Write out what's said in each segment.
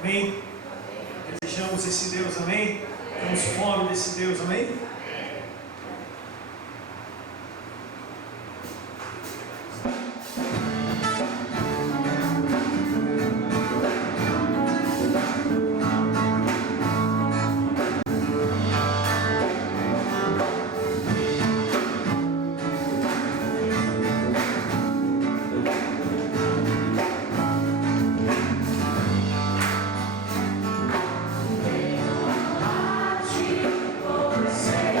Amém? Desejamos esse Deus, amém? Temos fome desse Deus, amém? Say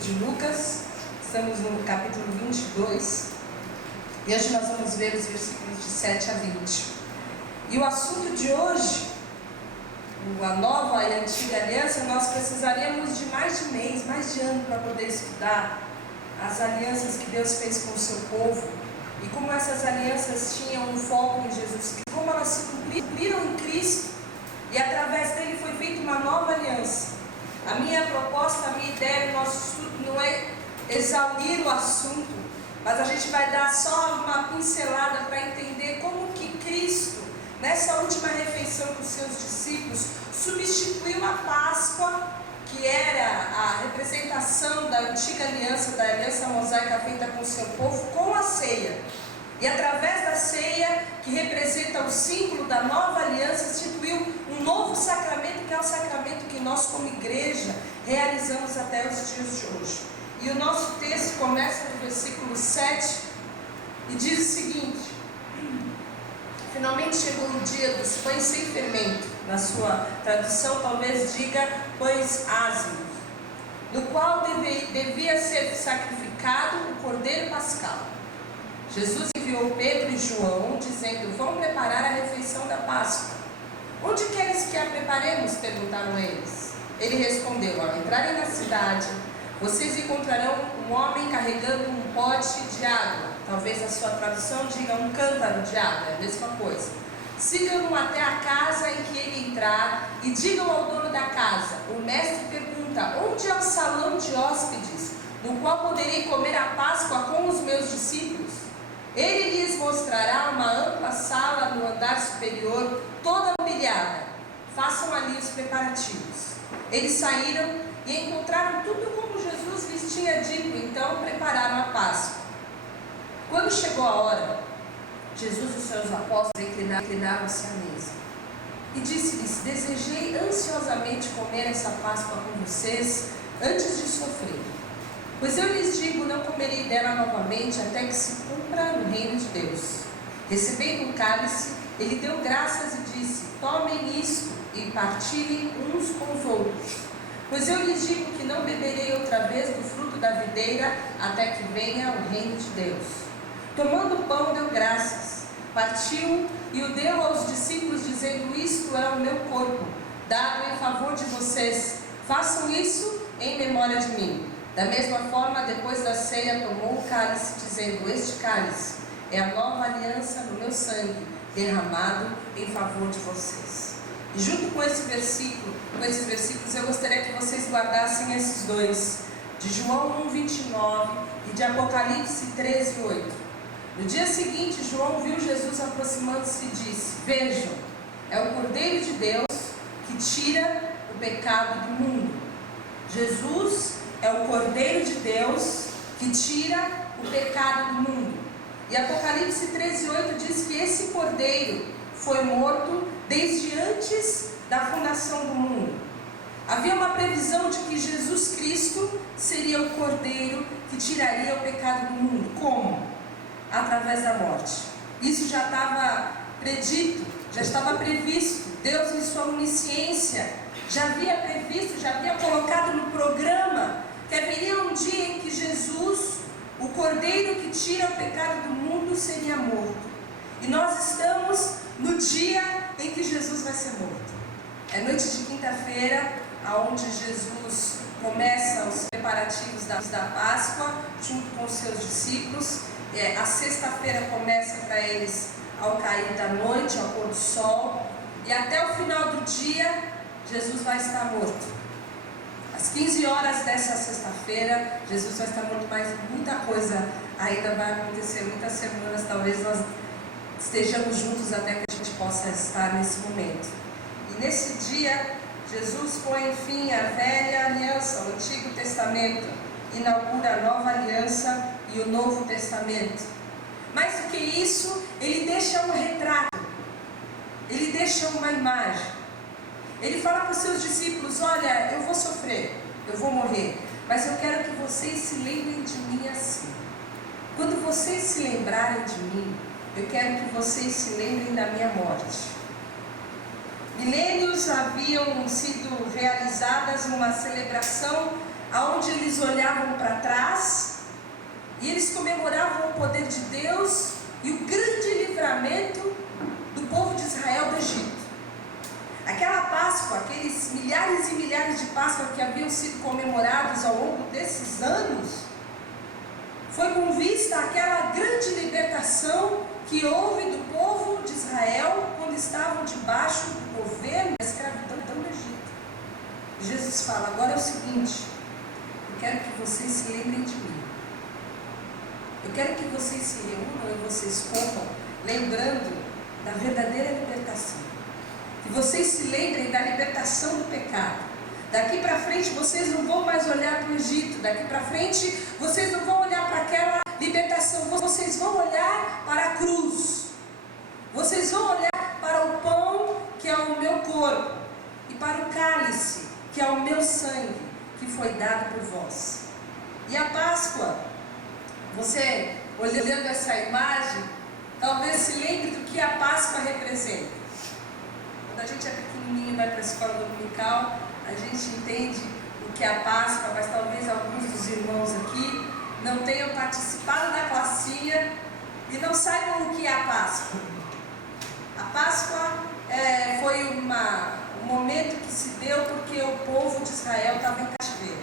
de Lucas, estamos no capítulo 22, e hoje nós vamos ver os versículos de 7 a 20. E o assunto de hoje, a nova e a antiga aliança, nós precisaríamos de mais de mês, mais de ano para poder estudar as alianças que Deus fez com o seu povo, e como essas alianças tinham um foco em Jesus, e como elas se cumpriram em Cristo, e através dele foi feita uma nova aliança. A minha proposta, a minha ideia no nosso estudo não é exaurir o assunto, mas a gente vai dar só uma pincelada para entender como que Cristo, nessa última refeição com os seus discípulos, substituiu a Páscoa, que era a representação da antiga aliança, da aliança mosaica feita com o seu povo, com a ceia. E através da ceia, que representa o símbolo da nova aliança, instituiu um novo sacramento, que é o sacramento que nós como igreja realizamos até os dias de hoje. E o nosso texto começa no versículo 7 e diz o seguinte: finalmente chegou o dia dos pães sem fermento, na sua tradução talvez diga pães ázimos, no qual devia ser sacrificado o cordeiro pascal. Jesus enviou Pedro e João, dizendo: vão preparar a refeição da Páscoa. Onde queres que a preparemos? Perguntaram eles. Ele respondeu: ao entrarem na cidade, vocês encontrarão um homem carregando um pote de água. Talvez a sua tradução diga um cântaro de água, é a mesma coisa. Sigam-no até a casa em que ele entrar e digam ao dono da casa: o mestre pergunta, onde é o salão de hóspedes, no qual poderei comer a Páscoa com os meus discípulos? Ele lhes mostrará uma ampla sala no andar superior, toda mobiliada. Façam ali os preparativos. Eles saíram e encontraram tudo como Jesus lhes tinha dito, então prepararam a Páscoa. Quando chegou a hora, Jesus e os seus apóstolos inclinaram-se à mesa e disse-lhes: desejei ansiosamente comer essa Páscoa com vocês antes de sofrer. Pois eu lhes digo, não comerei dela novamente até que se cumpra no reino de Deus. Recebendo um cálice, ele deu graças e disse: tomem isto e partilhem uns com os outros. Pois eu lhes digo que não beberei outra vez do fruto da videira até que venha o reino de Deus. Tomando o pão, deu graças, partiu e o deu aos discípulos, dizendo: isto é o meu corpo, dado em favor de vocês. Façam isso em memória de mim. Da mesma forma, depois da ceia, tomou o cálice, dizendo: este cálice é a nova aliança no meu sangue, derramado em favor de vocês. E junto com esses versículos, eu gostaria que vocês guardassem esses dois, de João 1:29 e de Apocalipse 13:8. No dia seguinte, João viu Jesus aproximando-se e disse: vejam, é o Cordeiro de Deus que tira o pecado do mundo. Jesus é o Cordeiro de Deus que tira o pecado do mundo. E Apocalipse 13:8 diz que esse Cordeiro foi morto desde antes da fundação do mundo. Havia uma previsão de que Jesus Cristo seria o Cordeiro que tiraria o pecado do mundo. Como? Através da morte. Isso já estava predito, já estava previsto. Deus, em sua onisciência, já havia previsto, já havia colocado no programa que haveria um dia em que Jesus, o Cordeiro que tira o pecado do mundo, seria morto. E nós estamos no dia em que Jesus vai ser morto. É noite de quinta-feira, onde Jesus começa os preparativos da Páscoa, junto com os seus discípulos. A sexta-feira começa para eles ao cair da noite, ao pôr do sol. E até o final do dia, Jesus vai estar morto. Às 15 horas dessa sexta-feira, Jesus vai estar morto, mas muita coisa ainda vai acontecer, muitas semanas, talvez nós estejamos juntos até que a gente possa estar nesse momento. E nesse dia, Jesus põe fim à velha aliança, o Antigo Testamento, inaugura a nova aliança e o Novo Testamento. Mais do que isso, ele deixa um retrato, ele deixa uma imagem. Ele fala para os seus discípulos: olha, eu vou sofrer, eu vou morrer, mas eu quero que vocês se lembrem de mim assim. Quando vocês se lembrarem de mim, eu quero que vocês se lembrem da minha morte. Milênios haviam sido realizadas uma celebração aonde eles olhavam para trás e eles comemoravam o poder de Deus e o grande livramento do povo de Israel do Egito. Aquela Páscoa, aqueles milhares e milhares de Páscoas que haviam sido comemorados ao longo desses anos, foi com vista àquela grande libertação que houve do povo de Israel quando estavam debaixo do governo da escravidão do Egito. E Jesus fala: agora é o seguinte, eu quero que vocês se lembrem de mim. Eu quero que vocês se reúnam e vocês comam, lembrando da verdadeira libertação. Que vocês se lembrem da libertação do pecado. Daqui para frente vocês não vão mais olhar para o Egito. Daqui para frente vocês não vão olhar para aquela libertação. Vocês vão olhar para a cruz. Vocês vão olhar para o pão que é o meu corpo e para o cálice que é o meu sangue que foi dado por vós. E a Páscoa, você olhando essa imagem, talvez se lembre do que a Páscoa representa. Quando a gente é pequenininho e vai para a escola dominical, a gente entende o que é a Páscoa, mas talvez alguns dos irmãos aqui não tenham participado da classinha e não saibam o que é a Páscoa. A Páscoa foi um momento que se deu porque o povo de Israel estava em cativeiro.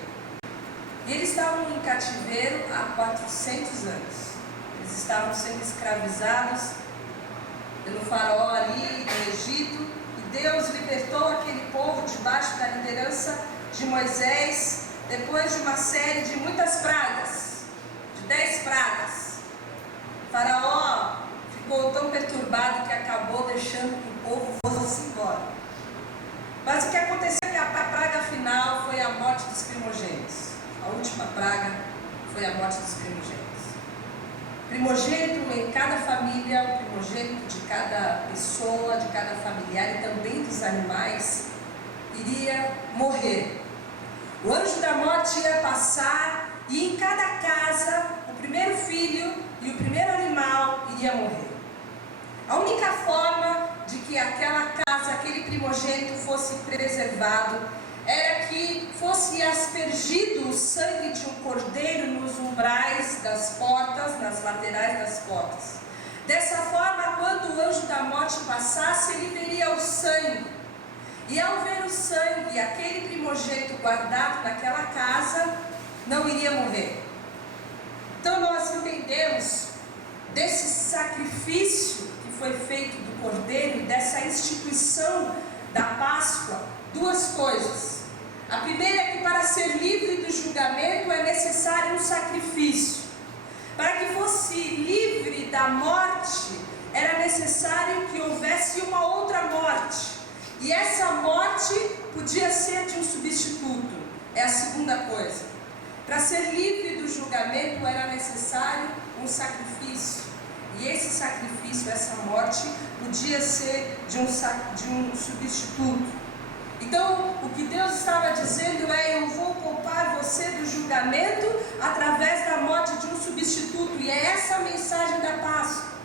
E eles estavam em cativeiro há 400 anos. Eles estavam sendo escravizados pelo faraó ali no Egito. E Deus libertou aquele povo debaixo da liderança de Moisés, depois de uma série de muitas pragas, de 10 pragas. O faraó ficou tão perturbado que acabou deixando que o povo fosse embora. Mas o que aconteceu é que a praga final foi a morte dos primogênitos. A última praga foi a morte dos primogênitos. Primogênito em cada família, o primogênito de cada pessoa, de cada familiar e também dos animais, iria morrer. O anjo da morte ia passar e em cada casa o primeiro filho e o primeiro animal iria morrer. A única forma de que aquela casa, aquele primogênito fosse preservado era que fosse aspergido o sangue de um cordeiro nos umbrais das portas, nas laterais das portas. Dessa forma, quando o anjo da morte passasse, ele veria o sangue. E ao ver o sangue, aquele primogênito guardado naquela casa não iria morrer. Então nós entendemos desse sacrifício que foi feito do cordeiro, dessa instituição da Páscoa, duas coisas. A primeira é que para ser livre do julgamento é necessário um sacrifício. Para que fosse livre da morte, era necessário que houvesse uma outra morte. E essa morte podia ser de um substituto. É a segunda coisa. Para ser livre do julgamento era necessário um sacrifício. E esse sacrifício, essa morte, podia ser de um substituto. Então, o que Deus estava dizendo é: eu vou poupar você do julgamento através da morte de um substituto. E é essa a mensagem da Páscoa.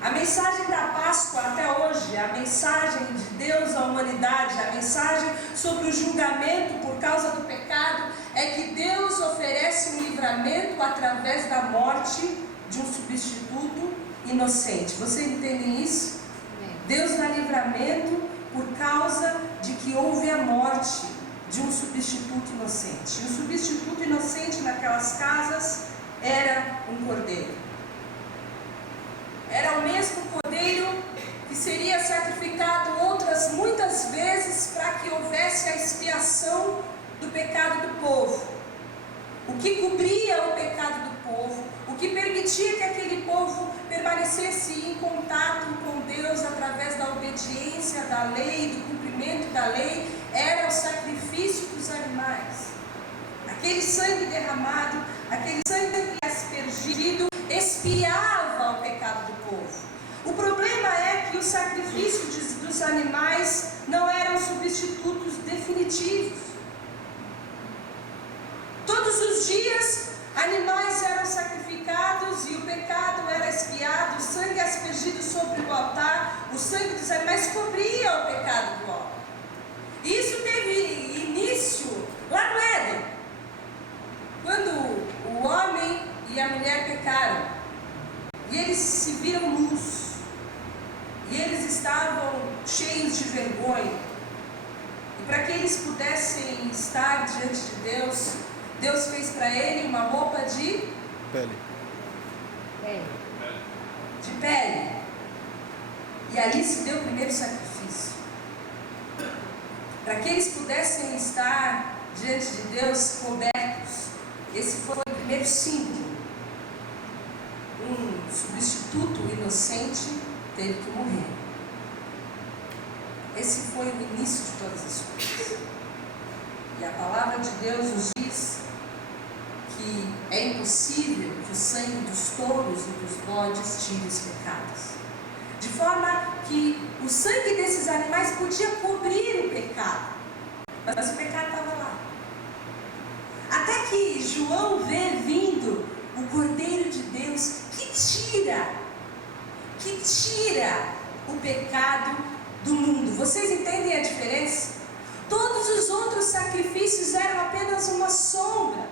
A mensagem da Páscoa até hoje, a mensagem de Deus à humanidade, a mensagem sobre o julgamento por causa do pecado, é que Deus oferece um livramento através da morte de um substituto inocente. Vocês entendem isso? Deus dá livramento por causa de que houve a morte de um substituto inocente. E o substituto inocente naquelas casas era um cordeiro. Era o mesmo cordeiro que seria sacrificado outras muitas vezes para que houvesse a expiação do pecado do povo. O que cobria o pecado do povo, o que permitia que aquele povo permanecesse em contato com Deus através da obediência da lei, do cumprimento da lei, era o sacrifício dos animais. Aquele sangue derramado, aquele sangue aspergido, expiava o pecado do povo. O problema é que o sacrifício dos animais não eram substitutos definitivos. Todos os dias, animais eram sacrificados e o pecado era expiado, o sangue aspergido sobre o altar, o sangue dos animais cobria o pecado do homem. Isso teve início Lá no Éden, quando o homem e a mulher pecaram, e eles se viram nus, e eles estavam cheios de vergonha, e para que eles pudessem estar diante de Deus, Deus fez para ele uma roupa de Pele. de pele. E ali se deu o primeiro sacrifício. Para que eles pudessem estar diante de Deus cobertos. Esse foi o primeiro símbolo. Um substituto inocente teve que morrer. Esse foi o início de todas as coisas. E a palavra de Deus nos diz que é impossível que o sangue dos touros e dos bodes tire os pecados. De forma que o sangue desses animais podia cobrir o pecado, mas o pecado estava lá. Até que João vê vindo o Cordeiro de Deus que tira o pecado do mundo. Vocês entendem a diferença? Todos os outros sacrifícios eram apenas uma sombra.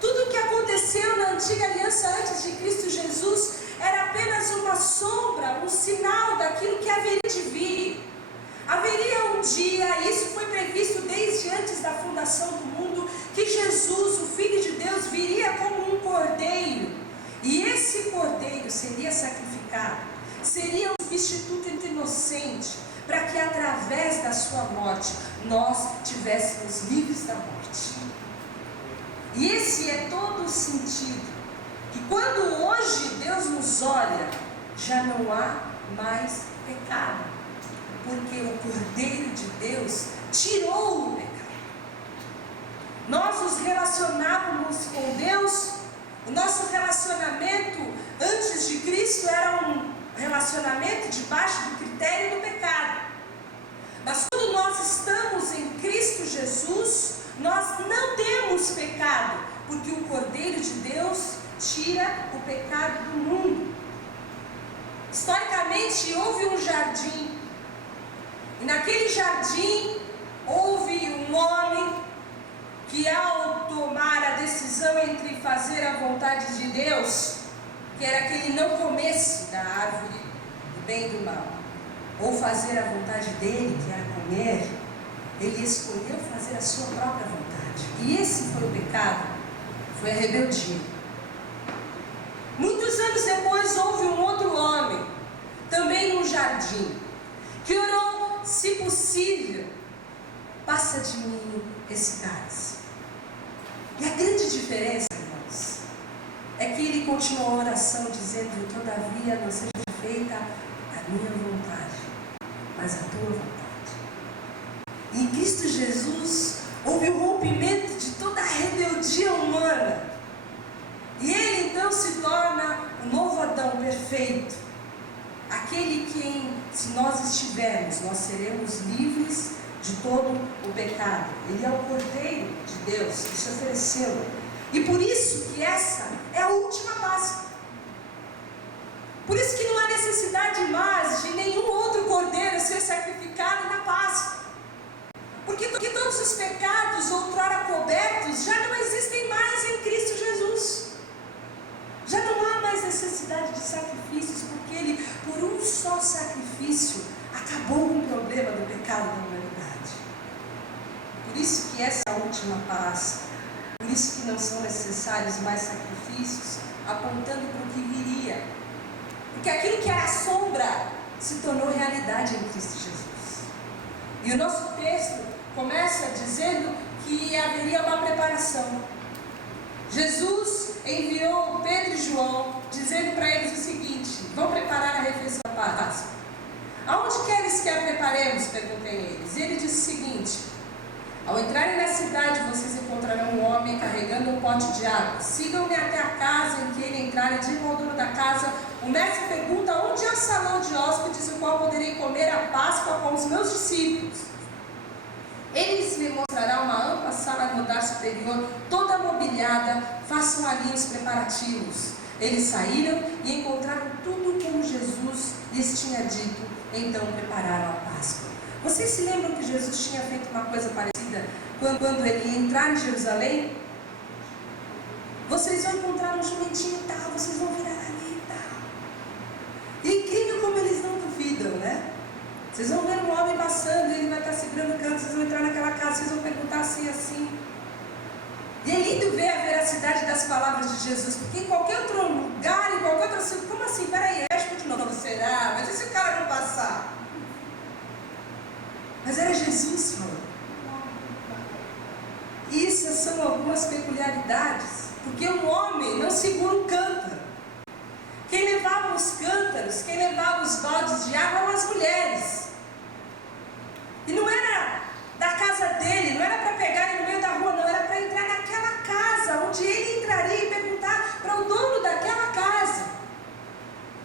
Tudo o que aconteceu na antiga aliança antes de Cristo Jesus era apenas uma sombra, um sinal daquilo que haveria de vir. Haveria um dia, e isso foi previsto desde antes da fundação do mundo, que Jesus, o Filho de Deus, viria como um cordeiro. E esse cordeiro seria sacrificado, seria um substituto inocente, para que através da sua morte nós tivéssemos livres da morte. E esse é todo o sentido. Que quando hoje Deus nos olha, já não há mais pecado, porque o Cordeiro de Deus tirou o pecado. Nós nos relacionávamos com Deus, o nosso relacionamento antes de Cristo era um relacionamento debaixo do critério do pecado. Mas quando nós estamos em Cristo Jesus, nós não temos pecado, porque o Cordeiro de Deus tira o pecado do mundo. Historicamente houve um jardim, e naquele jardim houve um homem que, ao tomar a decisão entre fazer a vontade de Deus, que era que ele não comesse da árvore do bem e do mal, ou fazer a vontade dele, que era comer, ele escolheu fazer a sua própria vontade. E esse foi o pecado, foi a rebeldia. Muitos anos depois houve um outro homem, também num jardim, que orou: se possível, passa de mim esse cálice. E a grande diferença, irmãos, é que ele continuou a oração dizendo: todavia não seja feita a minha vontade, mas a tua vontade. E em Cristo Jesus houve o rompimento de toda a rebeldia humana. E ele então se torna o novo Adão perfeito. Aquele que, se nós estivermos, nós seremos livres de todo o pecado. Ele é o Cordeiro de Deus que se ofereceu. E por isso que essa é a última Páscoa. Por isso que não há necessidade mais de nenhum outro cordeiro ser sacrificado na Páscoa. Porque todos os pecados outrora cobertos já não existem mais em Cristo Jesus. Já não há mais necessidade de sacrifícios, porque Ele, por um só sacrifício, acabou com o problema do pecado da humanidade. Por isso que essa é a última Páscoa. Por isso que não são necessários mais sacrifícios, apontando para o que viria. Porque aquilo que era sombra se tornou realidade em Cristo Jesus. E o nosso texto começa dizendo que haveria uma preparação. Jesus enviou Pedro e João, dizendo para eles o seguinte: vão preparar a refeição da Páscoa. Aonde queres que a preparemos? Perguntei eles. E ele disse o seguinte: ao entrarem na cidade, vocês encontrarão um homem carregando um pote de água. Sigam-me até a casa em que ele entrar e digam ao dono da casa: o mestre pergunta onde é o salão de hóspedes, o qual poderei comer a Páscoa com os meus discípulos. Eles lhe mostrarão uma ampla sala no andar superior, toda mobiliada. Façam ali os preparativos. Eles saíram e encontraram tudo como Jesus lhes tinha dito. Então prepararam a Páscoa. Vocês se lembram que Jesus tinha feito uma coisa parecida quando ele ia entrar em Jerusalém? Vocês vão encontrar um jumentinho e tal, vocês vão virar ali e tal. E é incrível como eles não duvidam, né? Vocês vão ver um homem passando, ele vai estar segurando o canto, vocês vão entrar naquela casa, vocês vão perguntar assim, assim. E é lindo ver a veracidade das palavras de Jesus, porque em qualquer outro lugar, em qualquer outro assunto, como assim? Peraí, Expo de novo, será? Mas e se o cara não passar? Mas era Jesus falando. E isso são algumas peculiaridades, porque um homem não segura um cântaro. Quem levava os cântaros, quem levava os baldes de água eram as mulheres. E não era da casa dele, não era para pegar ele no meio da rua, não, era para entrar naquela casa, onde ele entraria e perguntar para o dono daquela casa.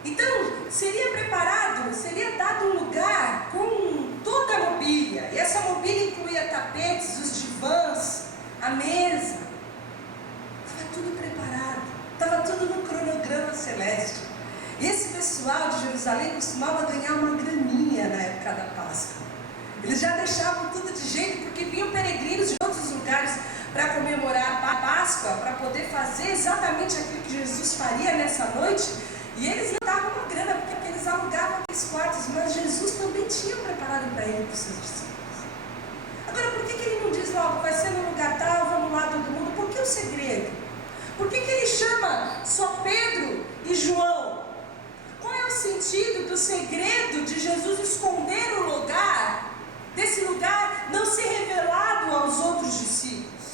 Então, seria preparado, seria dado um lugar com toda a mobília. E essa mobília incluía tapetes, os divãs, a mesa. Estava tudo preparado, estava tudo no cronograma celeste. E esse pessoal de Jerusalém costumava ganhar uma graninha na época da Páscoa. Eles já deixavam tudo de jeito, porque vinham peregrinos de outros lugares para comemorar a Páscoa, para poder fazer exatamente aquilo que Jesus faria nessa noite. E eles não davam uma grana, porque eles alugavam aqueles quartos, mas Jesus também tinha preparado para ele e para os seus discípulos. Agora, por que ele não diz logo, vai ser no lugar tal, vamos lá todo mundo? Por que o segredo? Por que ele chama só Pedro e João? Qual é o sentido do segredo de Jesus esconder o lugar, desse lugar não ser revelado aos outros discípulos?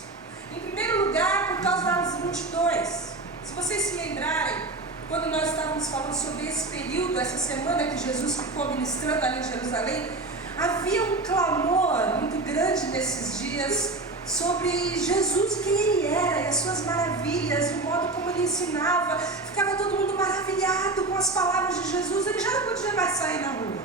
Em primeiro lugar, por causa das multidões. Se vocês se lembrarem, quando nós estávamos falando sobre esse período, essa semana que Jesus ficou ministrando ali em Jerusalém, havia um clamor muito grande nesses dias sobre Jesus, quem ele era, e as suas maravilhas, o modo como ele ensinava. Ficava todo mundo maravilhado com as palavras de Jesus. Ele já não podia mais sair na rua.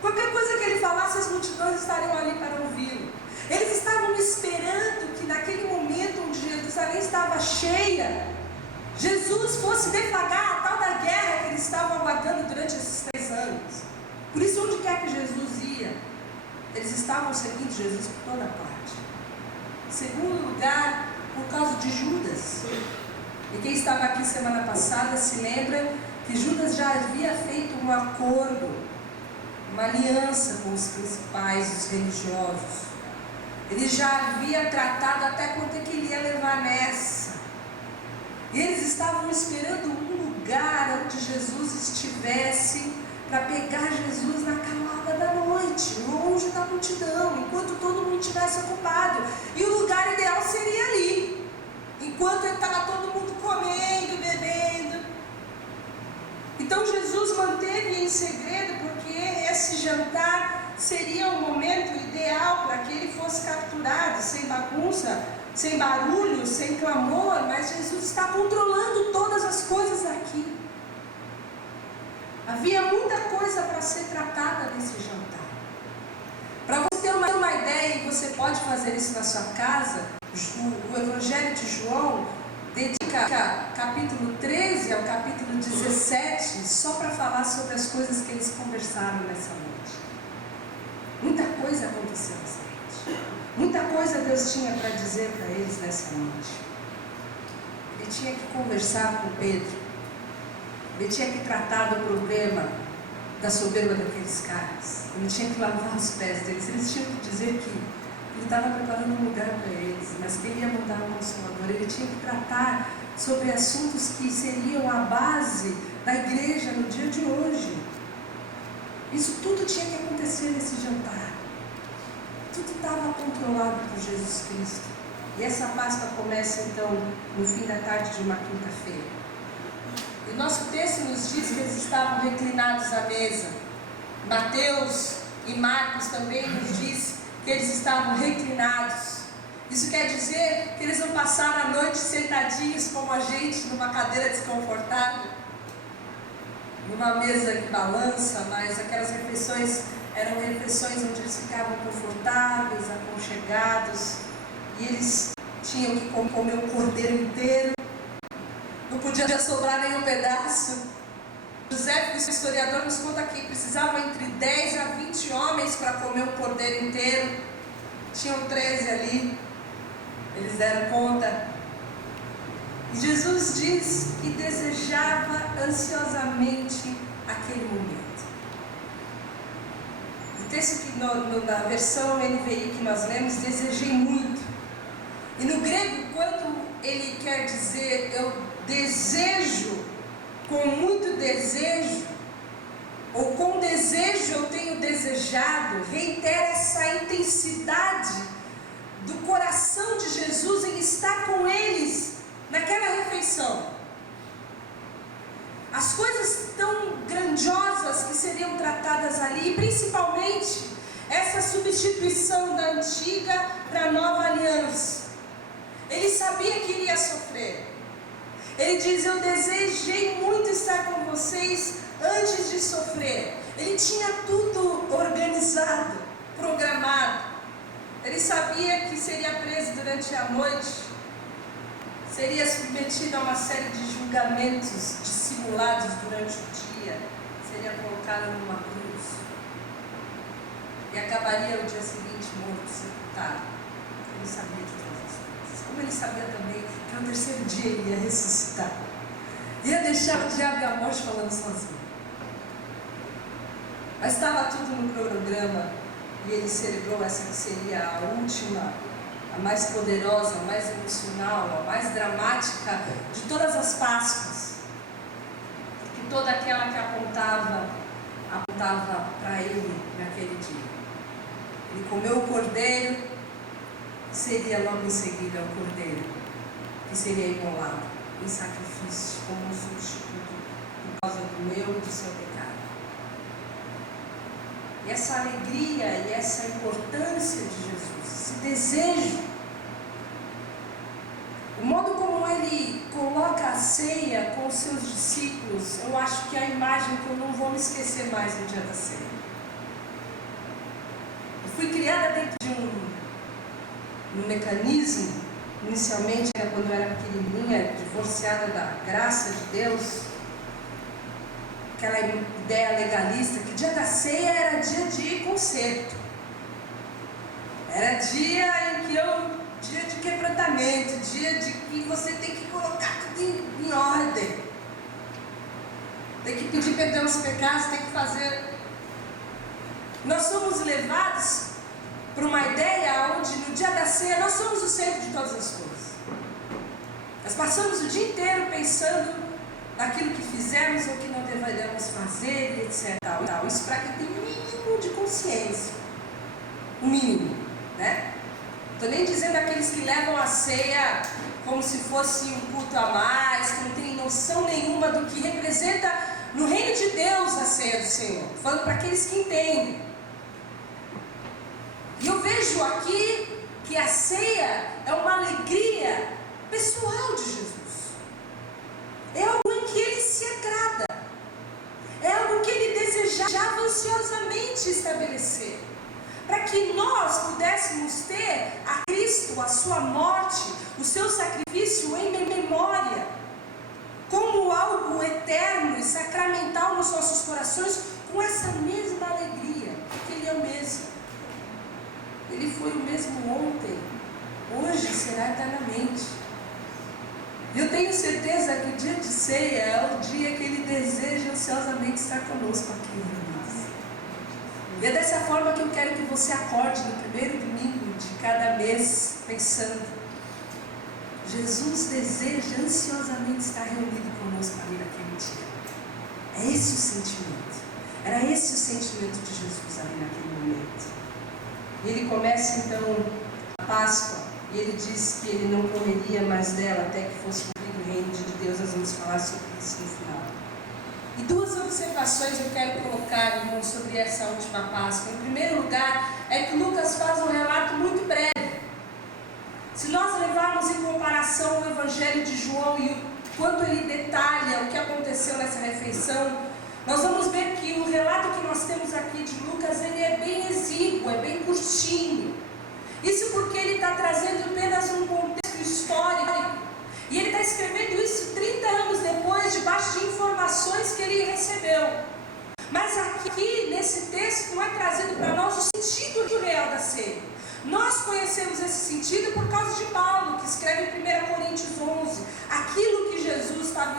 Qualquer coisa que ele falasse, as multidões estariam ali para ouvi-lo. Eles estavam esperando que naquele momento onde Jerusalém estava cheia, Jesus fosse deflagrar a tal da guerra que eles estavam aguardando durante esses 3 anos. Por isso, onde quer que Jesus ia, eles estavam seguindo Jesus por toda parte. Em segundo lugar, por causa de Judas. E quem estava aqui semana passada se lembra que Judas já havia feito um acordo, uma aliança com os principais, os religiosos. Ele já havia tratado até quanto é que ele ia levar nessa. E eles estavam esperando um lugar onde Jesus estivesse para pegar Jesus na calada da noite, longe da multidão, enquanto todo mundo estivesse ocupado. E o lugar ideal seria ali, enquanto estava todo mundo comendo, bebendo. Então Jesus manteve em segredo, porque esse jantar seria o momento ideal para que ele fosse capturado, sem bagunça, sem barulho, sem clamor, mas Jesus está controlando todas as coisas aqui. Havia muita coisa para ser tratada nesse jantar. Para você ter uma ideia, e você pode fazer isso na sua casa, o Evangelho de João dedica capítulo 13 ao capítulo 17 só para falar sobre as coisas que eles conversaram nessa noite. Muita coisa aconteceu nessa noite. Muita coisa Deus tinha para dizer para eles nessa noite. Ele tinha que conversar com Pedro. Ele tinha que tratar do problema da soberba daqueles caras. Ele tinha que lavar os pés deles. Eles tinham que dizer que ele estava preparando um lugar para eles, mas que ele ia mandar um Consolador. Ele tinha que tratar sobre assuntos que seriam a base da igreja no dia de hoje. Isso tudo tinha que acontecer nesse jantar. Tudo estava controlado por Jesus Cristo. E essa Páscoa começa então no fim da tarde de uma quinta-feira. E o nosso texto nos diz que eles estavam reclinados à mesa. Mateus e Marcos também nos diz que eles estavam reclinados. Isso quer dizer que eles não passaram a noite sentadinhos como a gente, numa cadeira desconfortável, numa mesa que balança, mas aquelas refeições eram refeições onde eles ficavam confortáveis, aconchegados, e eles tinham que comer o cordeiro inteiro, não podia sobrar nenhum pedaço. José, o historiador, nos conta que precisava entre 10 a 20 homens para comer um cordeiro inteiro. Tinham 13 ali, eles deram conta. E Jesus diz que desejava ansiosamente aquele momento. O texto que na versão NVI que nós lemos, desejei muito. E no grego, quando ele quer dizer eu desejo, com muito desejo, ou com desejo eu tenho desejado, reitera essa intensidade do coração de Jesus em estar com eles naquela refeição. As coisas tão grandiosas que seriam tratadas ali, e principalmente essa substituição da antiga para a nova aliança. Ele sabia que iria sofrer. Ele diz, eu desejei muito estar com vocês antes de sofrer. Ele tinha tudo organizado, programado. Ele sabia que seria preso durante a noite, seria submetido a uma série de julgamentos dissimulados durante o dia, seria colocado numa cruz e acabaria o dia seguinte morto, sepultado. Ele sabia de todas as coisas. Como ele sabia também que no terceiro dia ele ia ressuscitar, ia deixar o diabo e a morte falando sozinho. Mas estava tudo no cronograma e ele celebrou essa que seria a última, a mais poderosa, a mais emocional, a mais dramática de todas as Páscoas, porque toda aquela que apontava para ele naquele dia. Ele comeu o cordeiro, seria logo em seguida o cordeiro que seria imolado em sacrifício como um substituto por causa do meu e do seu pecado. E essa alegria e essa importância de Jesus, esse desejo, o modo como ele coloca a ceia com os seus discípulos, eu acho que é a imagem que eu não vou me esquecer mais no dia da ceia. Eu fui criada dentro de um mecanismo, inicialmente era quando eu era pequenininha, divorciada da graça de Deus, aquela ideia legalista que dia da ceia era dia de conserto, era dia de quebrantamento, dia de que você tem que colocar tudo em ordem, tem que pedir perdão aos pecados, tem que fazer. Nós somos levados para uma ideia onde no dia da ceia nós somos o centro de todas as coisas. Nós passamos o dia inteiro pensando naquilo que fizemos ou que não deveríamos fazer, etc. Isso para quem tem um mínimo de consciência. O mínimo, né? Estou nem dizendo aqueles que levam a ceia como se fosse um culto a mais, que não tem noção nenhuma do que representa no reino de Deus a ceia do Senhor. Falando para aqueles que entendem. E eu vejo aqui que a ceia é uma alegria pessoal de Jesus. É algo em que ele se agrada. É algo que ele desejava ansiosamente estabelecer. Para que nós pudéssemos ter a Cristo, a sua morte, o seu sacrifício em memória, como algo eterno e sacramental nos nossos corações, com essa mesma alegria, porque ele é o mesmo. Ele foi o mesmo ontem, hoje será eternamente. E eu tenho certeza que o dia de ceia é o dia que ele deseja ansiosamente estar conosco aqui, irmãos. E é dessa forma que eu quero que você acorde no primeiro domingo de cada mês, pensando: Jesus deseja ansiosamente estar reunido conosco ali naquele dia. É esse o sentimento. Era esse o sentimento de Jesus ali naquele momento. E ele começa então a Páscoa, e ele diz que ele não comeria mais dela até que fosse cumprido o reino de Deus. Nós vamos falar sobre isso no final. E duas observações eu quero colocar, irmãos, sobre essa última Páscoa. Em primeiro lugar, é que Lucas faz um relato muito breve. Se nós levarmos em comparação o Evangelho de João e o quanto ele detalha o que aconteceu nessa refeição, nós vamos ver que o relato que nós temos aqui de Lucas, ele é bem exíguo, é bem curtinho. Isso porque ele está trazendo apenas um contexto histórico. E ele está escrevendo isso 30 anos depois, debaixo de informações que ele recebeu.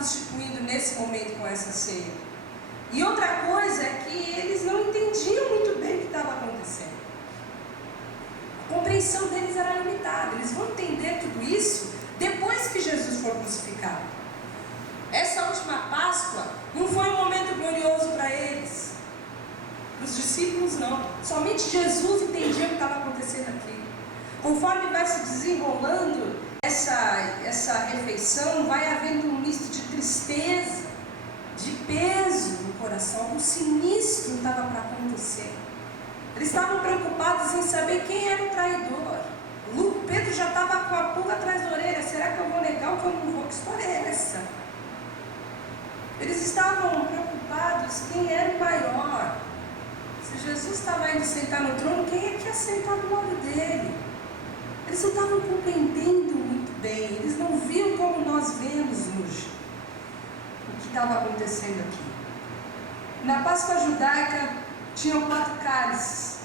estava instituindo nesse momento com essa ceia. E outra coisa é que eles não entendiam muito bem o que estava acontecendo. A compreensão deles era limitada. Eles vão entender tudo isso depois que Jesus for crucificado. Essa última Páscoa não foi um momento glorioso para eles. Para os discípulos não. Somente Jesus entendia o que estava acontecendo aqui. Conforme vai se desenrolando essa refeição, vai havendo um misto de tristeza, de peso no coração. Um sinistro estava para acontecer. Eles estavam preocupados em saber quem era o traidor. Pedro já estava com a pulga atrás da orelha. Será que eu vou negar ou que eu não vou? Que história é essa? Eles estavam preocupados quem era o maior. Se Jesus estava indo sentar no trono, quem é que ia sentar do lado dele? Eles não estavam compreendendo muito bem. Eles não viam como nós vemos hoje o que estava acontecendo aqui. Na Páscoa judaica tinham 4 cálices.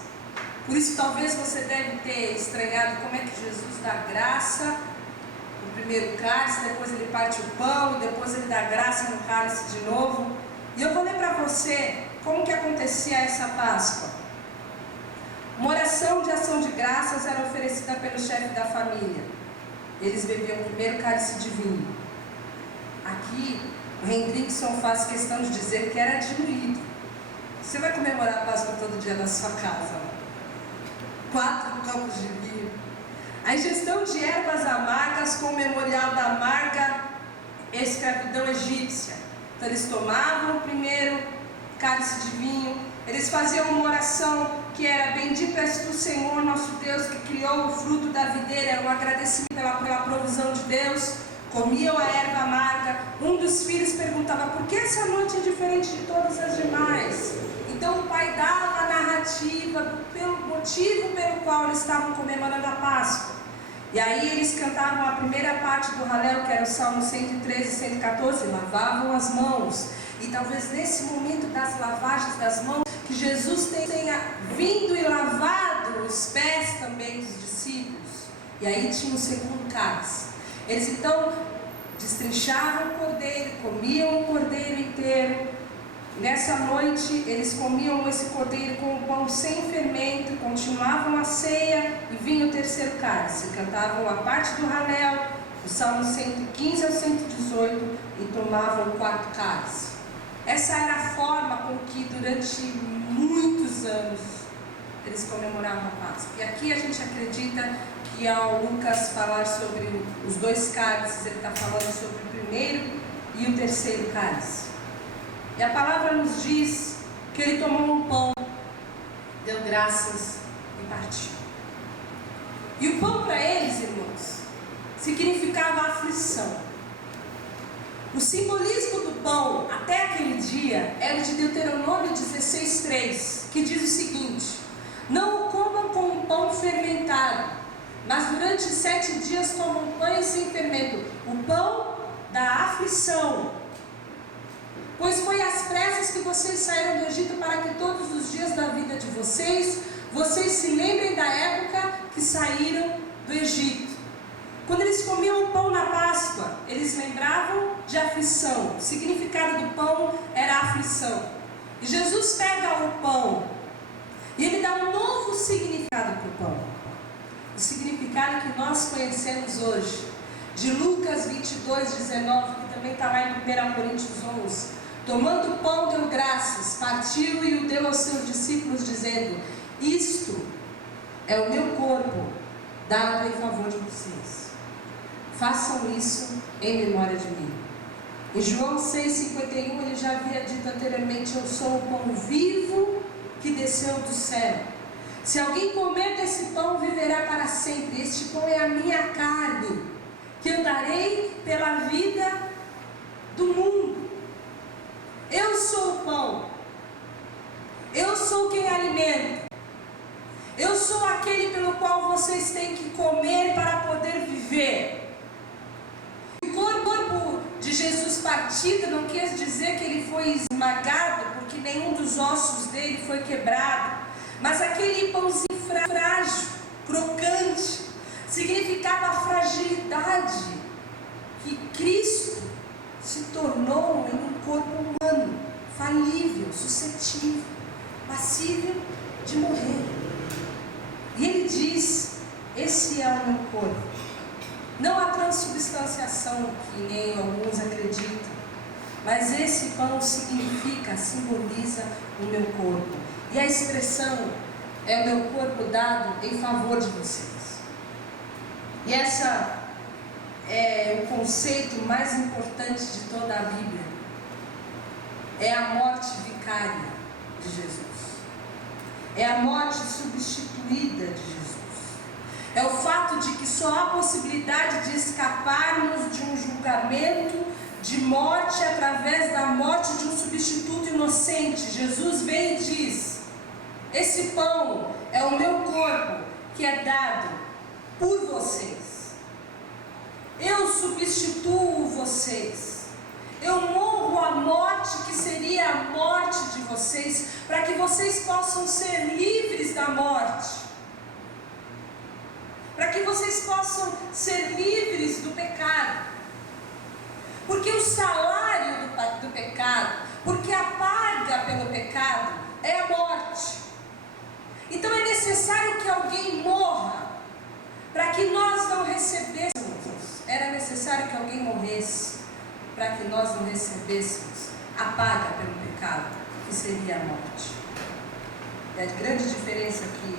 Por isso talvez você deve ter estranhado como é que Jesus dá graça no primeiro cálice, depois ele parte o pão, depois ele dá graça no cálice de novo. E eu vou ler para você como que acontecia essa Páscoa. Uma oração de ação de graças era oferecida pelo chefe da família. Eles bebiam o primeiro cálice de vinho. Aqui, o Hendrickson faz questão de dizer que era diluído. Você vai comemorar a Páscoa todo dia na sua casa. 4 copos de vinho. A ingestão de ervas amargas com o memorial da amarga escravidão egípcia. Então eles tomavam o primeiro cálice de vinho, eles faziam uma oração que era: bendito és tu, Senhor, nosso Deus, que criou o fruto da videira. Era um agradecimento pela provisão de Deus. Comiam a erva amarga. Um dos filhos perguntava: por que essa noite é diferente de todas as demais? Então o pai dava a narrativa pelo motivo pelo qual eles estavam comemorando a Páscoa. E aí eles cantavam a primeira parte do Halel, que era o Salmo 113 e 114, lavavam as mãos. E talvez nesse momento das lavagens das mãos, que Jesus tenha vindo e lavado os pés também dos discípulos. E aí tinha o segundo cálice. Eles então destrinchavam o cordeiro, comiam o cordeiro inteiro. Nessa noite eles comiam esse cordeiro com o pão sem fermento, continuavam a ceia e vinha o terceiro cálice. Cantavam a parte do Halel, o Salmo 115 ao 118 e tomavam o 4º cálice. Essa era a forma com que durante muitos anos eles comemoravam a Páscoa. E aqui a gente acredita que ao Lucas falar sobre os 2 cálices, ele está falando sobre o primeiro e o terceiro cálice. E a palavra nos diz que ele tomou um pão, deu graças e partiu. E o pão para eles, irmãos, significava aflição. O simbolismo do pão, até aquele dia, era de Deuteronômio 16:3, que diz o seguinte: não o comam com um pão fermentado, mas durante 7 dias comam pães sem fermento, o pão da aflição. Pois foi às pressas que vocês saíram do Egito, para que todos os dias da vida de vocês se lembrem da época que saíram do Egito. Quando eles comiam o pão na Páscoa, eles lembravam de aflição. O significado do pão era aflição. E Jesus pega o pão e ele dá um novo significado para o pão. O significado que nós conhecemos hoje, de Lucas 22:19, que também está lá em 1 Coríntios 11. Tomando o pão, deu graças, partiu e o deu aos seus discípulos, dizendo: isto é o meu corpo, dado em favor de vocês. Façam isso em memória de mim. Em João 6,51, ele já havia dito anteriormente: eu sou o pão vivo que desceu do céu. Se alguém comer desse pão, viverá para sempre. Este pão é a minha carne, que eu darei pela vida do mundo. Eu sou o pão. Eu sou quem alimenta. Eu sou aquele pelo qual vocês têm que comer para poder viver. O corpo de Jesus partido não quer dizer que ele foi esmagado, porque nenhum dos ossos dele foi quebrado. Mas aquele pãozinho frágil, crocante, significava a fragilidade que Cristo se tornou em um corpo humano, falível, suscetível, passível de morrer. E ele diz: esse é o meu corpo. Não há transubstanciação, que nem alguns acreditam, mas esse pão simboliza o meu corpo. E a expressão é o meu corpo dado em favor de vocês. E essa é o conceito mais importante de toda a Bíblia. É a morte vicária de Jesus. É a morte substituída de Jesus. É o fato de que só há possibilidade de escaparmos de um julgamento de morte através da morte de um substituto inocente. Jesus vem e diz: esse pão é o meu corpo que é dado por vocês. Eu substituo vocês. Eu morro a morte que seria a morte de vocês, para que vocês possam ser livres da morte. Para que vocês possam ser livres do pecado. Porque o salário do pecado, porque a paga pelo pecado é a morte. Então é necessário que alguém morra para que nós não recebêssemos. Era necessário que alguém morresse para que nós não recebêssemos a paga pelo pecado, que seria a morte. E a grande diferença aqui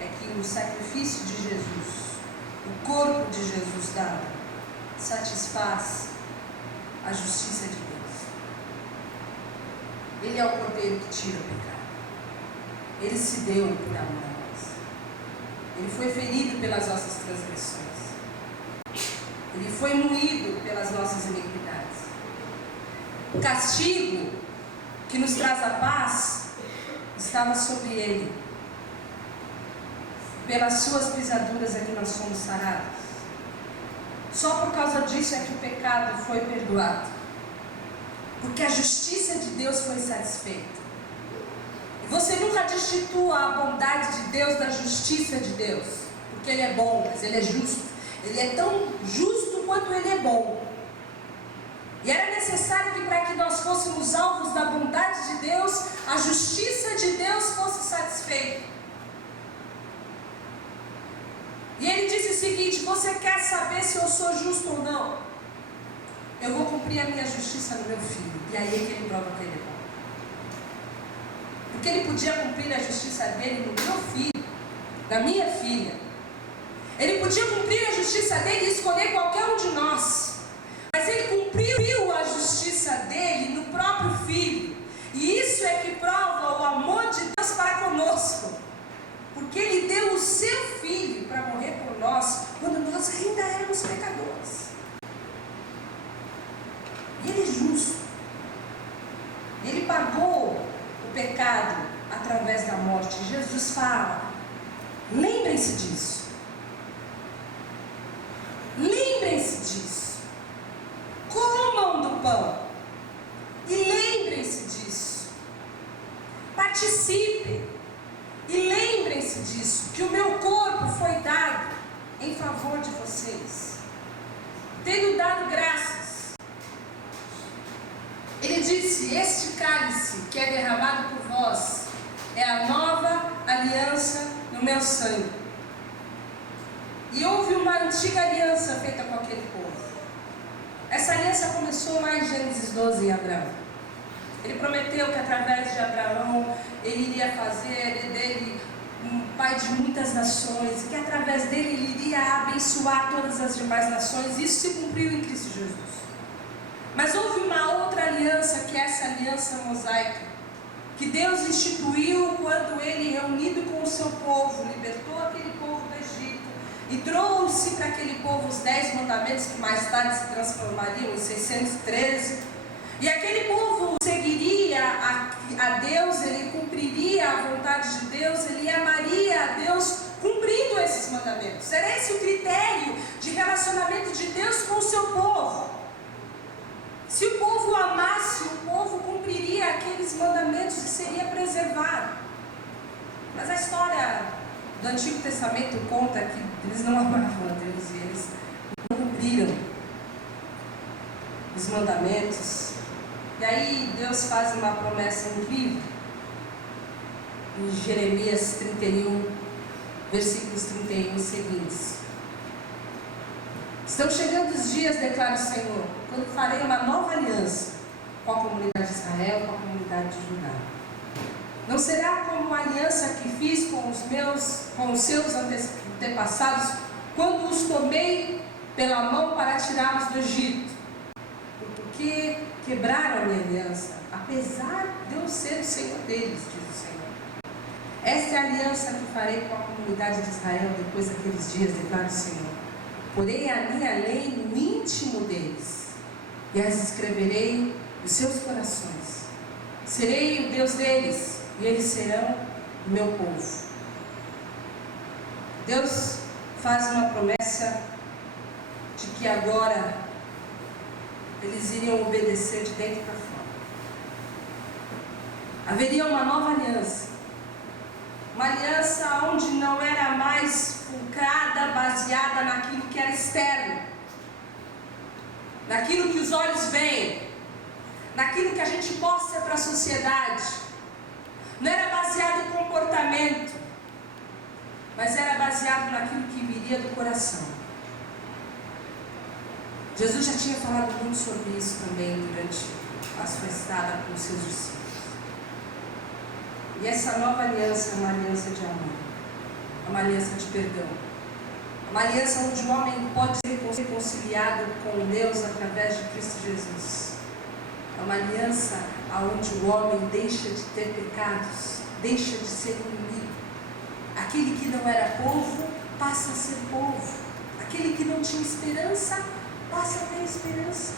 é que o sacrifício de Jesus, o corpo de Jesus dado, satisfaz a justiça de Deus. Ele é o cordeiro que tira o pecado. Ele se deu por amor a nós. Ele foi ferido pelas nossas transgressões. Ele foi moído pelas nossas iniquidades. O castigo que nos traz a paz estava sobre ele. Pelas suas pisaduras é que nós fomos sarados. Só por causa disso é que o pecado foi perdoado. Porque a justiça de Deus foi satisfeita. E você nunca destitua a bondade de Deus da justiça de Deus. Porque Ele é bom, mas Ele é justo. Ele é tão justo quanto Ele é bom. E era necessário que, para que nós fôssemos alvos da bondade de Deus, a justiça de Deus fosse satisfeita. E ele disse o seguinte: você quer saber se eu sou justo ou não? Eu vou cumprir a minha justiça no meu filho. E aí é que ele prova que ele é bom. Porque ele podia cumprir a justiça dele no meu filho, na minha filha. Ele podia cumprir a justiça dele e escolher qualquer um de nós. Mas ele cumpriu a justiça dele no próprio filho. E isso é que prova o amor de Deus para conosco. Porque Ele deu o seu Filho para morrer por nós, quando nós ainda éramos pecadores. E Ele é justo. Ele pagou o pecado através da morte. Jesus fala: lembrem-se disso. Lembrem-se disso. Comam do pão. E lembrem-se disso. Participem. E lembrem-se disso, que o meu corpo foi dado em favor de vocês. Tenho dado graças. Ele disse: este cálice que é derramado por vós é a nova aliança no meu sangue. E houve uma antiga aliança feita com aquele povo. Essa aliança começou lá em Gênesis 12, em Abraão. Ele prometeu que através de Abraão ele iria fazer dele um pai de muitas nações, que através dele ele iria abençoar todas as demais nações. Isso se cumpriu em Cristo Jesus. Mas houve uma outra aliança, que é essa aliança mosaica, que Deus instituiu quando Ele, reunido com o seu povo, libertou aquele povo do Egito e trouxe para aquele povo os 10 mandamentos, que mais tarde se transformariam em 613. E aquele povo seguiria a Deus, ele cumpriria a vontade de Deus, ele amaria a Deus cumprindo esses mandamentos. Era esse o critério de relacionamento de Deus com o seu povo. Se o povo amasse, o povo cumpriria aqueles mandamentos e seria preservado. Mas a história do Antigo Testamento conta que eles não amavam a Deus e eles não cumpriram os mandamentos. E aí Deus faz uma promessa incrível. Em Jeremias 31, versículos 31 e seguintes. Estão chegando os dias, declara o Senhor, quando farei uma nova aliança com a comunidade de Israel, com a comunidade de Judá. Não será como a aliança que fiz com os seus antepassados, quando os tomei pela mão para tirá-los do Egito, porque quebraram a minha aliança, apesar de eu ser o Senhor deles, diz o Senhor. Esta é a aliança que farei com a comunidade de Israel depois daqueles dias, declara o Senhor. Porei a minha lei no íntimo deles e as escreverei nos seus corações. Serei o Deus deles e eles serão o meu povo. Deus faz uma promessa de que agora eles iriam obedecer de dentro para fora. Haveria uma nova aliança. Uma aliança onde não era mais fulcrada, baseada naquilo que era externo, naquilo que os olhos veem, naquilo que a gente mostra para a sociedade. Não era baseado em comportamento, mas era baseado naquilo que viria do coração. Jesus já tinha falado muito sobre isso também durante a sua estada com os seus discípulos. E essa nova aliança é uma aliança de amor, é uma aliança de perdão, é uma aliança onde o homem pode ser reconciliado com Deus através de Cristo Jesus. É uma aliança onde o homem deixa de ter pecados, deixa de ser inimigo. Aquele que não era povo passa a ser povo. Aquele que não tinha esperança passa a ter esperança.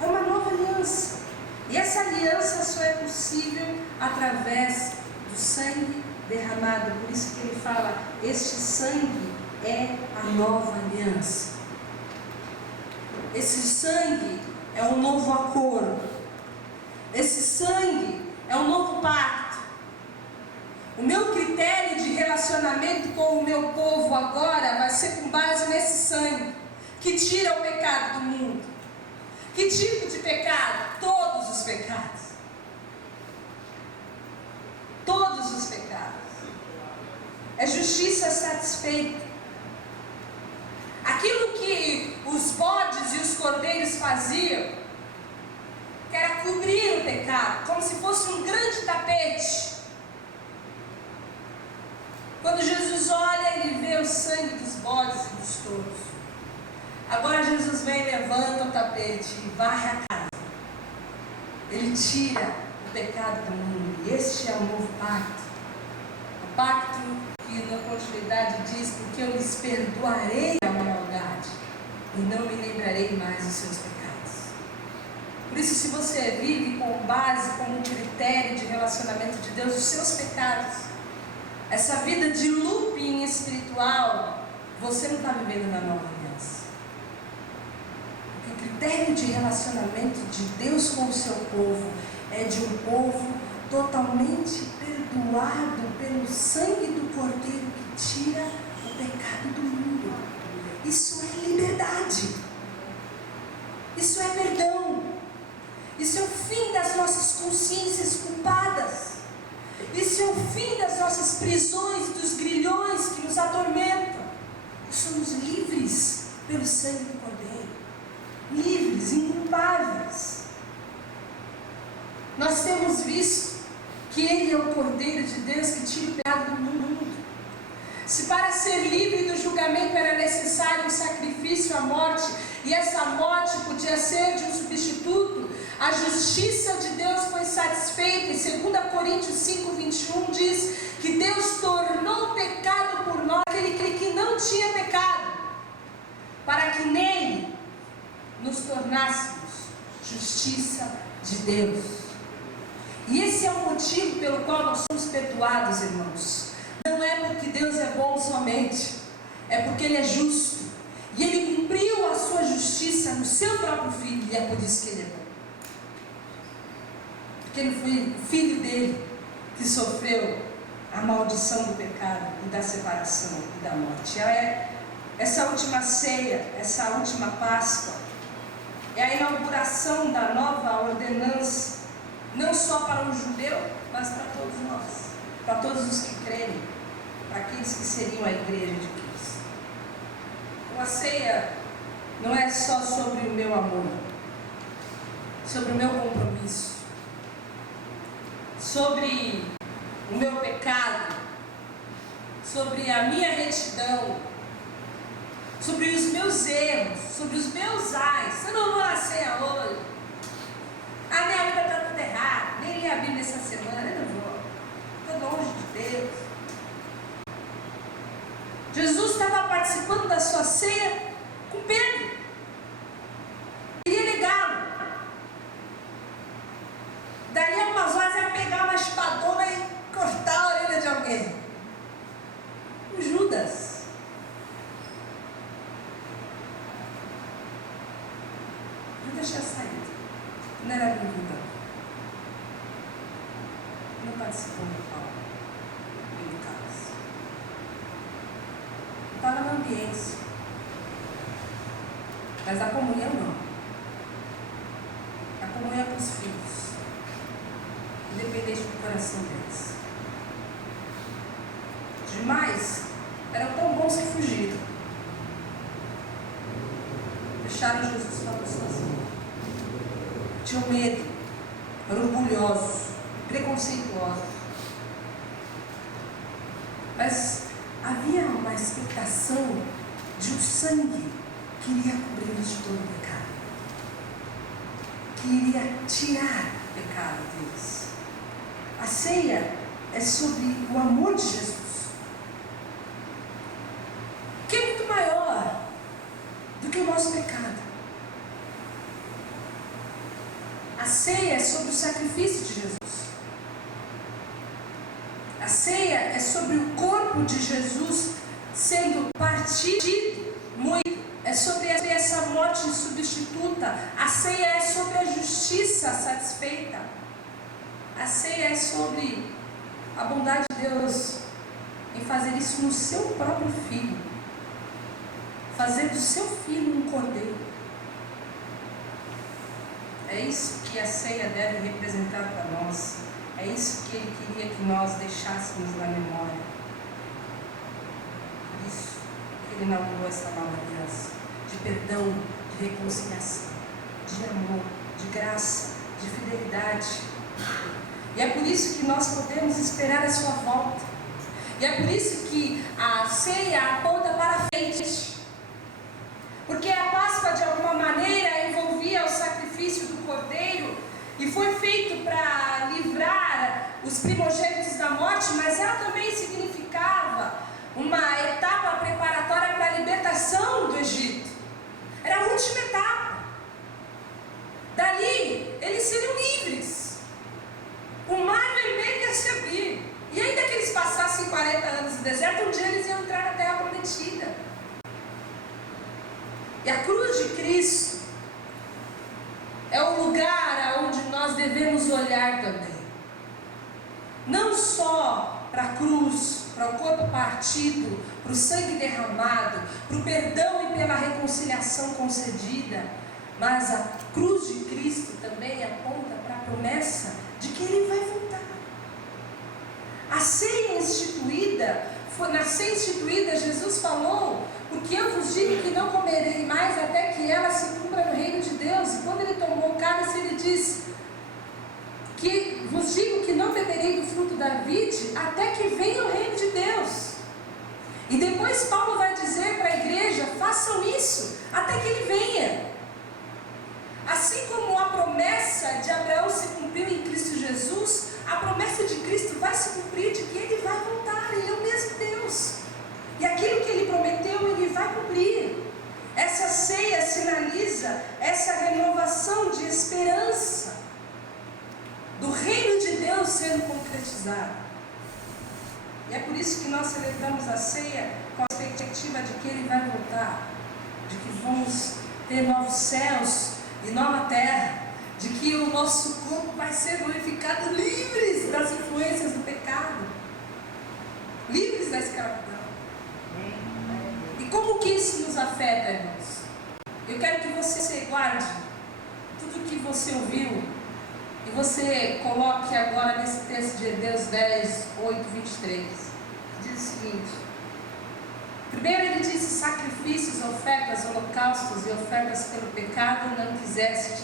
É uma nova aliança. E essa aliança só é possível através do sangue derramado. Por isso que ele fala, este sangue é a nova aliança. Esse sangue é um novo acordo. Esse sangue é um novo pacto. O meu critério de relacionamento com o meu povo agora vai ser com base nesse sangue que tira o pecado do mundo. Que tipo de pecado? Todos os pecados. Todos os pecados. É justiça satisfeita. Aquilo que os bodes e os cordeiros faziam, que era cobrir o pecado, como se fosse um grande tapete. Quando Jesus olha, ele vê o sangue dos bodes e dos touros. Agora Jesus vem, levanta o tapete e varre a casa. Ele tira o pecado do mundo. E este é o novo pacto. O pacto que na continuidade diz, porque eu lhes perdoarei a maldade e não me lembrarei mais dos seus pecados. Por isso, se você vive com base, como um critério de relacionamento de Deus, os seus pecados, essa vida de looping espiritual, você não está vivendo na nova aliança. Porque o critério de relacionamento de Deus com o seu povo é de um povo totalmente perdoado pelo sangue do Cordeiro que tira o pecado do mundo. Isso é liberdade. Isso é perdão. Isso é o fim das nossas consciências culpadas. Isso é o fim das nossas prisões, dos grilhões que nos atormentam. Nós somos livres pelo sangue do Cordeiro. Livres, inculpáveis. Nós temos visto que Ele é o Cordeiro de Deus que tira o pecado do mundo. Se para ser livre do julgamento era necessário um sacrifício à morte, e essa morte podia ser de um substituto, a justiça de Deus foi satisfeita. Em 2 Coríntios 5:21 diz que Deus tornou pecado por nós aquele que não tinha pecado, para que nele nos tornássemos justiça de Deus. E esse é o motivo pelo qual nós somos perdoados, irmãos. Não é porque Deus é bom somente, é porque Ele é justo. E Ele cumpriu a sua justiça no seu próprio Filho, e é por isso que Ele é bom. Porque Ele foi o Filho dele que sofreu a maldição do pecado e da separação e da morte. Essa última ceia, essa última Páscoa, é a inauguração da nova ordenança, não só para o judeu, mas para todos nós, para todos os que creem, para aqueles que seriam a igreja de Cristo. Então, a ceia não é só sobre o meu amor, sobre o meu compromisso, sobre o meu pecado, sobre a minha retidão, sobre os meus erros, sobre os meus ais. Eu não vou à ceia hoje. A minha vida está tudo errado. Nem li a Bíblia essa semana. Eu não vou. Estou longe de Deus. Jesus estava participando da sua ceia com Pedro. Queria negá-lo. Dali a umas horas ia pegar uma espadona e cortar a orelha de alguém. O Judas. Judas tinha saído. Não era bem-vindo. Não participou do pau. Nem do caos. Estava no ambiente. Mas da comunhão não. A comunhão é com os filhos. Independente do coração deles. Demais, era tão bom ser fugido. Deixaram Jesus falando sozinho. Tinham medo, eram orgulhosos, preconceituosos. Mas havia uma expectação de um sangue que iria cobrir-los de todo o pecado, que iria tirar o pecado deles. A ceia é sobre o amor de Jesus, que é muito maior do que o nosso pecado. A ceia é sobre o sacrifício de Jesus. A ceia é sobre o corpo de Jesus sendo partido, moído. É sobre essa morte substituta. A ceia é sobre a justiça satisfeita. A ceia é sobre a bondade de Deus em fazer isso no seu próprio filho. Fazer do seu filho um cordeiro. É isso que a ceia deve representar para nós. É isso que Ele queria que nós deixássemos na memória. Por isso que Ele inaugurou essa nova aliança de perdão, de reconciliação, de amor, de graça, de fidelidade. E é por isso que nós podemos esperar a sua volta. E é por isso que a ceia aponta para frente. Porque a Páscoa, de alguma maneira, envolvia o sacrifício do cordeiro e foi feito para livrar os primogênitos da morte, mas ela também significava uma etapa preparatória para a libertação do Egito. Era a última etapa. Dali, eles seriam livres. O mar vermelho ia se abrir. E ainda que eles passassem 40 anos no deserto, um dia eles iam entrar na terra prometida. E a cruz de Cristo é o lugar aonde nós devemos olhar também. Não só para a cruz, para o corpo partido, para o sangue derramado, para o perdão e pela reconciliação concedida, mas a cruz de Cristo também aponta para a promessa de que Ele vai voltar. A ceia instituída, na ceia instituída, Jesus falou: porque eu vos digo que não comerei mais até que ela se cumpra no reino de Deus. E quando Ele tomou o cálice, Ele disse que vos digo que não beberei do fruto da vide até que venha o reino de Deus. E depois Paulo vai dizer para a igreja: façam isso até que Ele venha. Assim como a promessa de Abraão se cumpriu em Cristo Jesus, a promessa de Cristo vai se cumprir de que Ele vai voltar. Ele é o mesmo Deus. E aquilo que Ele prometeu, Ele vai cumprir. Essa ceia sinaliza essa renovação de esperança do reino de Deus sendo concretizado. E é por isso que nós celebramos a ceia com a perspectiva de que Ele vai voltar, de que vamos ter novos céus e nova terra, de que o nosso corpo vai ser glorificado, livres das influências do pecado, livres da escravidão. E como que isso nos afeta, irmãos? Eu quero que você guarde tudo que você ouviu, e você coloque agora nesse texto de Hebreus 10, 8, 23. Diz o seguinte: primeiro ele disse: sacrifícios, ofertas, holocaustos e ofertas pelo pecado não quiseste,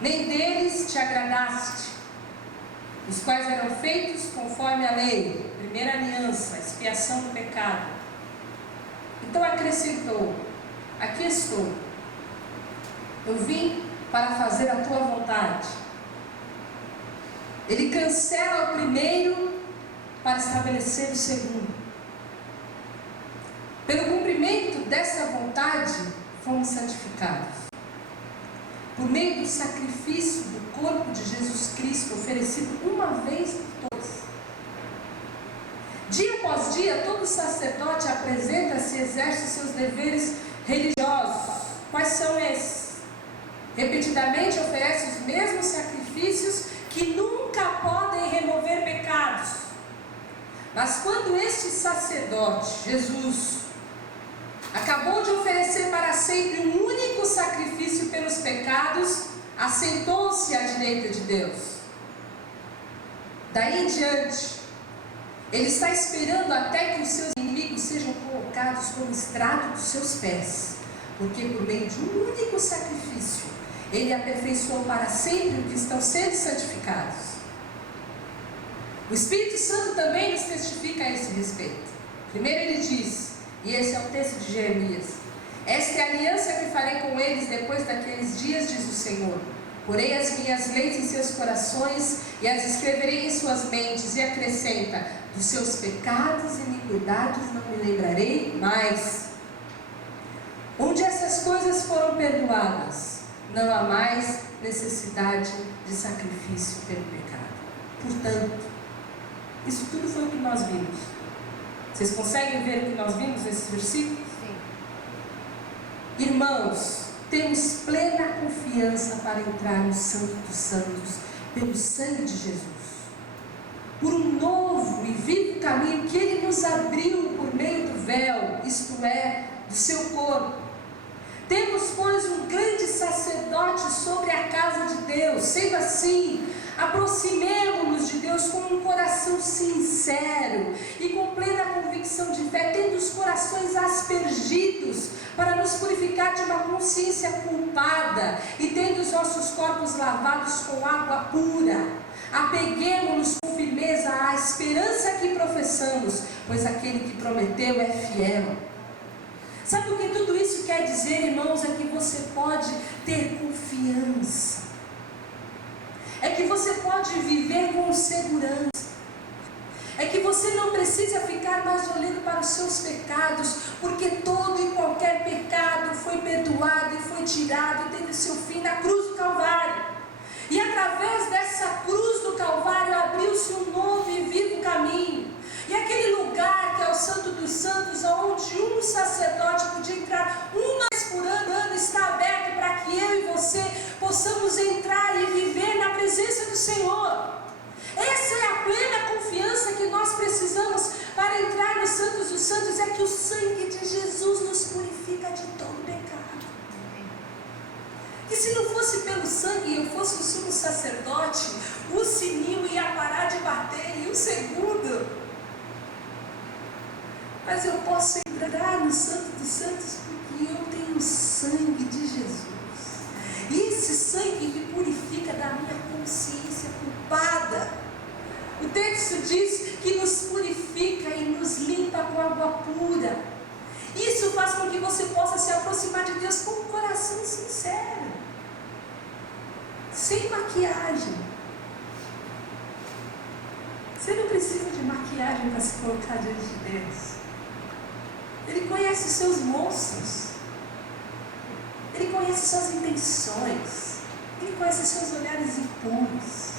nem deles te agradaste, os quais eram feitos conforme a lei, primeira aliança, expiação do pecado. Então acrescentou: aqui estou, eu vim para fazer a tua vontade. Ele cancela o primeiro para estabelecer o segundo. Pelo cumprimento dessa vontade, fomos santificados. Por meio do sacrifício do corpo de Jesus Cristo, oferecido uma vez por todas. Dia após dia, todo sacerdote apresenta-se e exerce seus deveres religiosos. Quais são esses? Repetidamente oferece os mesmos sacrifícios que nunca podem remover pecados. Mas quando este sacerdote, Jesus, acabou de oferecer para sempre um único sacrifício pelos pecados, assentou-se à direita de Deus. Daí em diante, ele está esperando até que os seus inimigos sejam colocados como estrado dos seus pés, porque por meio de um único sacrifício, ele aperfeiçoou para sempre os que estão sendo santificados. O Espírito Santo também nos testifica a esse respeito. Primeiro ele diz, e esse é o texto de Jeremias: esta é a aliança que farei com eles depois daqueles dias, diz o Senhor. Porei as minhas leis em seus corações e as escreverei em suas mentes. E acrescenta: dos seus pecados e iniquidades não me lembrarei mais. Onde essas coisas foram perdoadas, não há mais necessidade de sacrifício pelo pecado. Portanto, isso tudo foi o que nós vimos. Vocês conseguem ver o que nós vimos nesses versículos? Sim. Irmãos, temos plena confiança para entrar no Santo dos Santos pelo sangue de Jesus, por um novo e vivo caminho que Ele nos abriu por meio do véu, isto é, do seu corpo. Temos, pois, um grande sacerdote sobre a casa de Deus. Sendo assim, aproximemo-nos de Deus com um coração sincero e com plena convicção de fé, tendo os corações aspergidos para nos purificar de uma consciência culpada e tendo os nossos corpos lavados com água pura. Apeguemo-nos com firmeza à esperança que professamos, pois aquele que prometeu é fiel. Sabe o que tudo isso quer dizer, irmãos? É que você pode ter confiança. É que você pode viver com segurança. É que você não precisa ficar mais olhando para os seus pecados, porque todo e qualquer pecado foi perdoado e foi tirado e teve seu fim na cruz do Calvário. E através dessa cruz do Calvário abriu-se um novo e vivo caminho. E aquele lugar que é o Santo dos Santos, onde um sacerdote podia entrar uma vez por ano, está aberto para que eu e você possamos entrar e viver na presença do Senhor. Essa é a plena confiança que nós precisamos para entrar no Santos dos Santos, é que o sangue de Jesus nos purifica de todo pecado. E se não fosse pelo sangue e eu fosse o sumo sacerdote, o sininho ia parar de bater em um segundo. Mas eu posso entrar no Santo dos Santos porque eu tenho o sangue de Jesus. E esse sangue me purifica da minha consciência culpada. O texto diz que nos purifica e nos limpa com água pura. Isso faz com que você possa se aproximar de Deus com um coração sincero, sem maquiagem. Você não precisa de maquiagem para se colocar diante de Deus. Ele conhece os seus monstros. Ele conhece suas intenções. Ele conhece seus olhares impuros.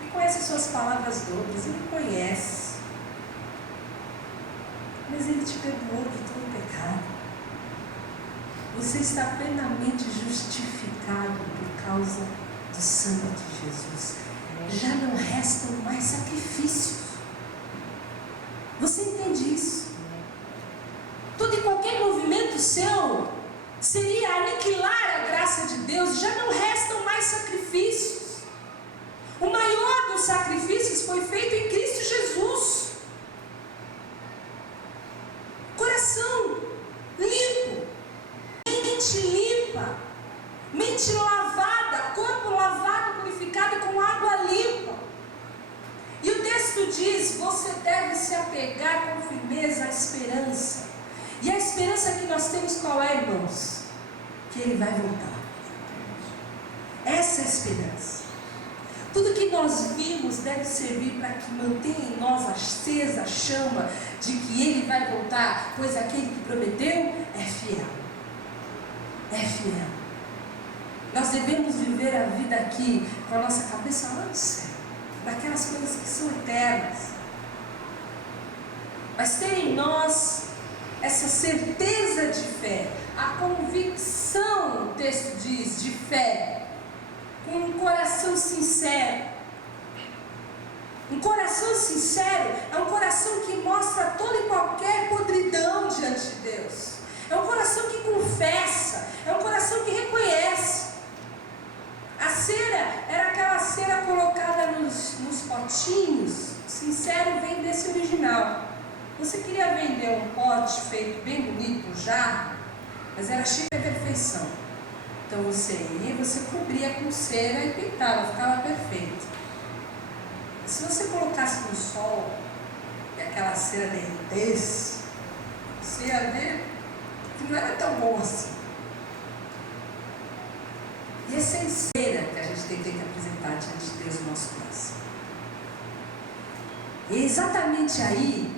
Ele conhece suas palavras dobras. Ele conhece. Mas Ele te perdoou de todo pecado. Você está plenamente justificado por causa do sangue de Jesus. Já não restam mais sacrifícios. Você entende isso? Todo e qualquer movimento seu seria aniquilar a graça de Deus, já não restam mais sacrifícios. O maior dos sacrifícios foi feito em Cristo Jesus. Coração limpo, mente limpa, mente lavada, corpo lavado, purificado com água limpa. E o texto diz: você deve se apegar com firmeza à esperança. E a esperança que nós temos qual é, irmãos? Que Ele vai voltar. Essa é a esperança. Tudo que nós vimos deve servir para que mantenha em nós acesa a chama de que Ele vai voltar, pois aquele que prometeu é fiel. É fiel. Nós devemos viver a vida aqui com a nossa cabeça lá no céu, daquelas coisas que são eternas. Mas ter em nós essa certeza de fé, a convicção, o texto diz, de fé, com um coração sincero. Um coração sincero é um coração que mostra toda e qualquer podridão diante de Deus. É um coração que confessa, é um coração que reconhece. A cera era aquela cera colocada nos potinhos. Sincero vem desse original. Você queria vender um pote feito bem bonito, um jarro, mas era cheio de perfeição. Então você ia, você cobria com cera e pintava, ficava perfeito. Se você colocasse no sol e aquela cera derretesse, você ia ver que não era tão bom assim. E essa é a cera que a gente tem que apresentar diante de Deus no nosso coração. E é exatamente aí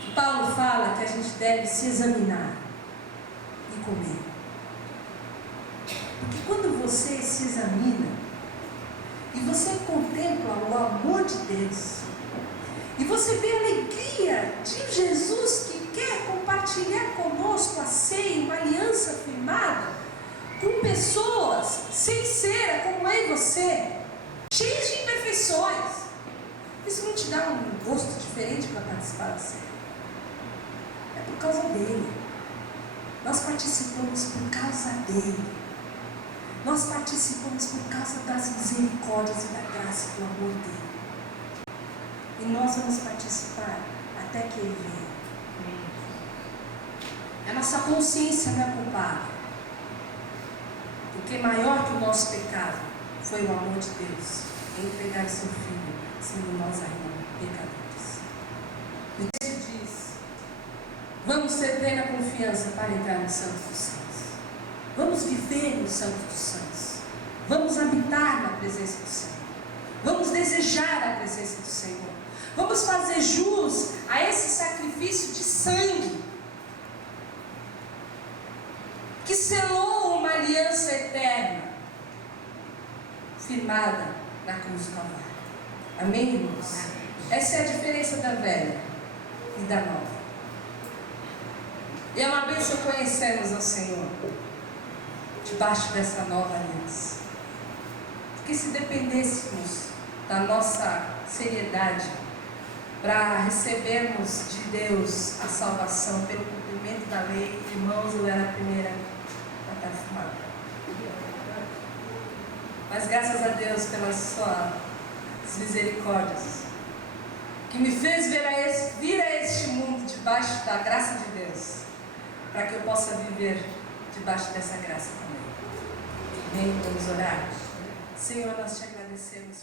que Paulo fala que a gente deve se examinar e comer. Porque quando você se examina e você contempla o amor de Deus, e você vê a alegria de Jesus que quer compartilhar conosco a ceia, uma aliança firmada com pessoas sem cera como eu e você, cheias de imperfeições, isso não te dá um gosto diferente para participar da ceia? É por causa dele. Nós participamos por causa dele. Nós participamos por causa das misericórdias e da graça e do amor dele. E nós vamos participar até que ele venha. A nossa consciência não é culpada, porque maior que o nosso pecado foi o amor de Deus em entregar o seu Filho, sendo nós ainda pecadores. O texto diz: vamos ter plena confiança para entrar no Santo dos Santos. Vamos viver no Santo dos Santos. Vamos habitar na presença do Senhor. Vamos desejar a presença do Senhor. Vamos fazer jus a esse sacrifício de sangue que selou uma aliança eterna firmada na cruz do Calvário. Amém, irmãos? Essa é a diferença da velha e da nova. E é uma bênção conhecermos ao Senhor debaixo dessa nova aliança. Porque se dependêssemos da nossa seriedade para recebermos de Deus a salvação pelo cumprimento da lei, irmãos, eu era a primeira a estar fumada. Mas graças a Deus pelas suas misericórdias, que me fez vir a este mundo debaixo da graça de Deus, para que eu possa viver debaixo dessa graça também. Amém? Vamos orar. Senhor, nós te agradecemos.